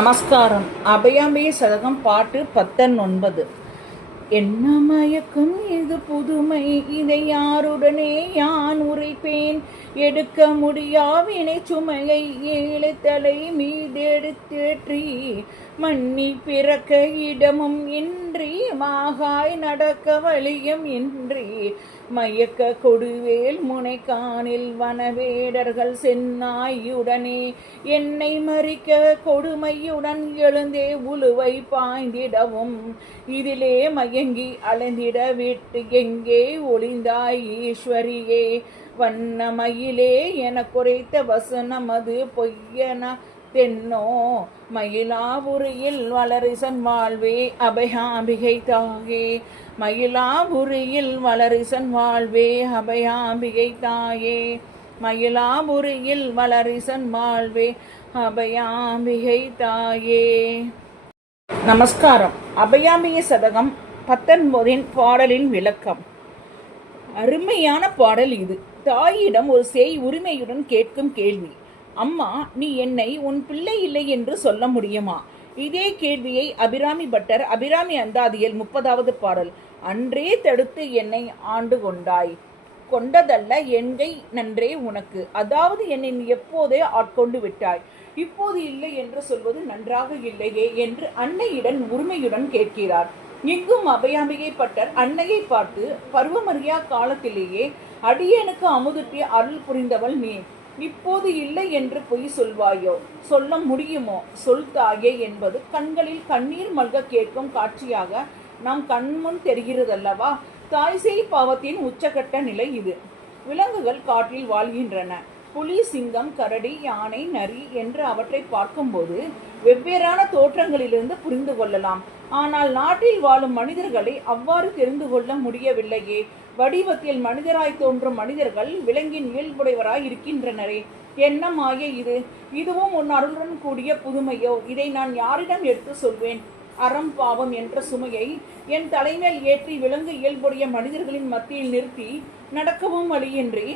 நமஸ்காரம். அபயாம்பிகை சதகம் பாட்டு 19. என்ன மயக்கம் இது புதுமை, இதை யாருடனே யான் உரைப்பேன். எடுக்க முடியா வினை சுமையை ஏழைத்தலை மீதெடுத்தேற்றி, மன்னி பிறக்க இடமும் இன்றி மாகாய் நடக்க வழியும் இன்றி, மயக்க கொடுவேல் முனைக்கானில் வனவேடர்கள் சென்னாயுடனே என்னை மறிக்க கொடுமையுடன் எழுந்தே உழுவை பாய்ந்திடவும், இதிலே மயங்கி அலைந்திட விட்டு எங்கே ஒளிந்தாய் ஈஸ்வரியே. வண்ணமயிலே என குறைத்த வசனமது பொய்யன தென்னோ, மயிலாபுரியில் வளரிசன் வாழ்வே அபயாம்பிகை தாயே. மயிலாபுரியில் வளரிசன் வாழ்வே அபயாம்பிகை தாயே. மயிலாபுரியில் வளரிசன் வாழ்வே அபயாம்பிகை தாயே. நமஸ்காரம். அபயாம்பிகை சதகம் 19 பாடலின் விளக்கம். அருமையான பாடல் இது. தாயிடம் ஒரு சேய் உரிமையுடன் கேட்கும் கேள்வி. அம்மா, நீ என்னை உன் பிள்ளை இல்லை என்று சொல்ல முடியுமா? இதே கேள்வியை அபிராமி பட்டர் அபிராமி அந்தாதியில் 30வது பாடல். அன்றே தடுத்து என்னை ஆண்டு கொண்டாய், கொண்டதல்ல என்கை நன்றே உனக்கு. அதாவது என்னை நீ எப்போதே ஆட்கொண்டு விட்டாய், இப்போது இல்லை என்று சொல்வது நன்றாக இல்லையே என்று அன்னையிடம் உரிமையுடன் கேட்கிறார். இங்கும் அபயாம்பிகை பட்டர் அன்னையை பார்த்து, பருவமறியா காலத்திலேயே அடியேனுக்கு அமுதுட்டி அருள் புரிந்தவள் நீ, இப்போது இல்லை என்று பொய் சொல்வாயோ? சொல்ல முடியுமோ? சொல் தாயே என்பது கண்களில் கண்ணீர் மல்க கேட்கும் காட்சியாக நாம் கண்முன் தெரிகிறதல்லவா? தாய்சேய் பாவத்தின் உச்சகட்ட நிலை இது. விலங்குகள் காட்டில் வாழ்கின்றன. புலி, சிங்கம், கரடி, யானை, நரி என்று அவற்றை பார்க்கும்போது வெவ்வேறான தோற்றங்களிலிருந்து புரிந்து கொள்ளலாம். ஆனால் நாட்டில் வாழும் மனிதர்களை அவ்வாறு தெரிந்து கொள்ள முடியவில்லையே. வடிவத்தில் மனிதராய் தோன்றும் மனிதர்கள் விலங்கின் இயல்புடையவராய் இருக்கின்றனரே. என்ன மாயை இது? இதுவும் உன் அருளுடன் கூடிய புதுமையோ? இதை நான் யாரிடம் எடுத்து சொல்வேன்? அறம் பாவம் என்ற சுமையை என் தலைமேல் ஏற்றி விலங்கு இயல்புடைய மனிதர்களின் மத்தியில் நிறுத்தி நடக்கவும் வழியின்றி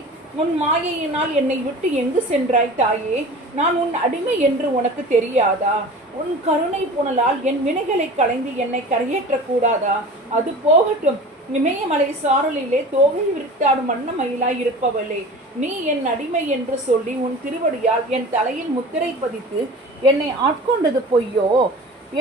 உன் மாயையினால் என்னை விட்டு எங்கு சென்றாய் தாயே? நான் உன் அடிமை என்று உனக்கு தெரியாதா? உன் கருணை புனலால் என் வினைகளை களைந்து என்னை கரையேற்றக்கூடாதா? அது போகட்டும். இமயமலை சாரலிலே தோகை விரித்தாடும் வண்ண மயிலாய் இருப்பவளே, நீ என் அடிமை என்று சொல்லி உன் திருவடியால் என் தலையில் முத்திரை பதித்து என்னை ஆட்கொண்டது பொய்யோ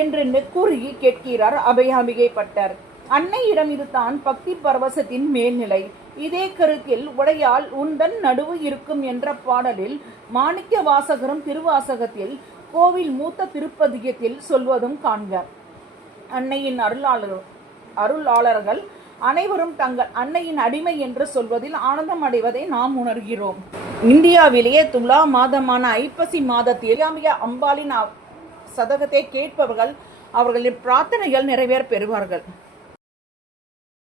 என்று நெக்குருகி கேட்கிறார் அபயாம்பிகை பட்டர். அன்னையிடம் இதுதான் பக்தி பரவசத்தின் மேல்நிலை. இதே கருத்தில் உடையால் உந்தன் நடுவு இருக்கும் என்ற பாடலில் மாணிக்க வாசகரும் திருவாசகத்தில் கோவில் மூத்த திருப்பதிகத்தில் சொல்வதும் காண்க. அன்னையின் அருளாளர்கள் அனைவரும் தங்கள் அன்னையின் அடிமை என்று சொல்வதில் ஆனந்தம் அடைவதை நாம் உணர்கிறோம். இந்தியாவிலேயே துலா மாதமான ஐப்பசி மாதத்தில் அம்பாளின் சதகத்தை கேட்பவர்கள் அவர்களின் பிரார்த்தனைகள் நிறைவேற பெறுவார்கள்.